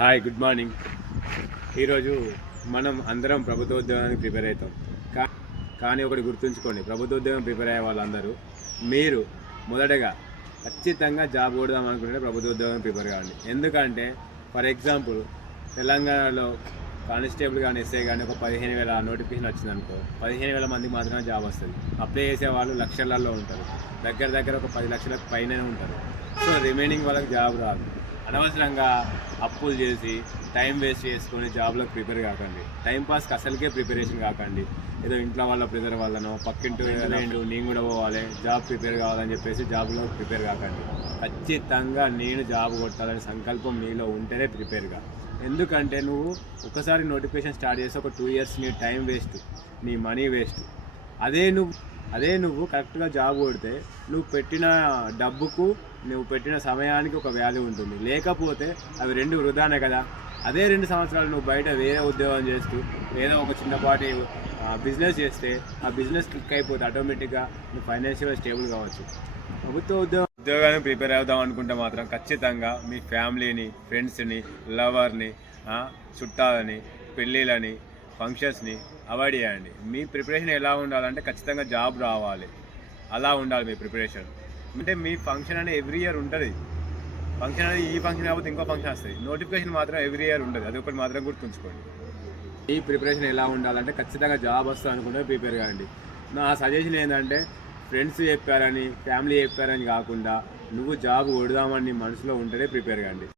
Hi, good morning. ఈరోజు మనం అందరం ప్రభుత్వ ఉద్యోగానికి ప్రిపేర్ అవుతాం. కానీ ఒకటి గుర్తుంచుకోండి, ప్రభుత్వ ఉద్యోగం ప్రిపేర్ అయ్యే వాళ్ళందరూ మీరు మొదటగా ఖచ్చితంగా జాబ్ కొడదాం అనుకుంటే ప్రభుత్వ ఉద్యోగం ప్రిపేర్ కావండి. ఎందుకంటే ఫర్ ఎగ్జాంపుల్ తెలంగాణలో కానిస్టేబుల్ కానీ ఎస్ఐ కానీ ఒక 15,000 నోటిఫికేషన్ వచ్చిందనుకో, 15,000 మందికి మాత్రమే జాబ్ వస్తుంది. అప్లై చేసే వాళ్ళు లక్షలలో ఉంటారు, దగ్గర ఒక 10 లక్షలకు పైనే ఉంటారు. సో రిమైనింగ్ వాళ్ళకి జాబ్ రాదు. అనవసరంగా అప్పులు చేసి టైం వేస్ట్ చేసుకొని జాబ్లోకి ప్రిపేర్ కాకండి. టైంపాస్కి అసలుకే ప్రిపరేషన్ కాకండి. ఏదో ఇంట్లో వాళ్ళ ప్రిపేర్ వాళ్ళనో పక్కింటి నేను కూడా పోవాలి జాబ్ ప్రిపేర్ కావాలని చెప్పేసి జాబ్లో ప్రిపేర్ కాకండి. ఖచ్చితంగా నేను జాబ్ కొట్టాలని సంకల్పం మీలో ఉంటేనే ప్రిపేర్గా. ఎందుకంటే నువ్వు ఒకసారి నోటిఫికేషన్ స్టార్ట్ చేసి ఒక 2 ఇయర్స్ నీ టైం వేస్ట్, నీ మనీ వేస్ట్. అదే నువ్వు కరెక్ట్గా జాబ్ కొడితే నువ్వు పెట్టిన డబ్బుకు నువ్వు పెట్టిన సమయానికి ఒక వాల్యూ ఉంటుంది. లేకపోతే అవి రెండు వృధానే కదా. అదే 2 సంవత్సరాలు నువ్వు బయట వేరే ఉద్యోగం చేస్తూ ఏదో ఒక చిన్నపాటి బిజినెస్ చేస్తే ఆ బిజినెస్ క్లిక్ అయిపోతే ఆటోమేటిక్గా నువ్వు ఫైనాన్షియల్గా స్టేబుల్ కావచ్చు. ప్రభుత్వ ఉద్యోగానికి ప్రిపేర్ అవుదాం అనుకుంటే మాత్రం ఖచ్చితంగా మీ ఫ్యామిలీని, ఫ్రెండ్స్ని, లవర్ని, చుట్టాలని, పెళ్ళిళ్ళని, ఫంక్షన్స్ని అవాయిడ్ చేయండి. మీ ప్రిపరేషన్ ఎలా ఉండాలంటే ఖచ్చితంగా జాబ్ రావాలి, అలా ఉండాలి మీ ప్రిపరేషన్. అంటే మీ ఫంక్షన్ అనేది ఎవ్రీ ఇయర్ ఉంటుంది. ఫంక్షన్ అనేది ఈ ఫంక్షన్ కాకపోతే ఇంకో ఫంక్షన్ వస్తుంది. నోటిఫికేషన్ మాత్రం ఎవ్రీ ఇయర్ ఉంటుంది. అది ఒకటి మాత్రం గుర్తుంచుకోండి. ఈ ప్రిపరేషన్ ఎలా ఉండాలంటే ఖచ్చితంగా జాబ్ వస్తుంది అనుకుంటే ప్రిపేర్ కాండి. నా సజెషన్ ఏంటంటే ఫ్రెండ్స్ చెప్పారని, ఫ్యామిలీ చెప్పారని కాకుండా నువ్వు జాబ్ కొడదామని మనసులో ఉంటేనే ప్రిపేర్ కాండి.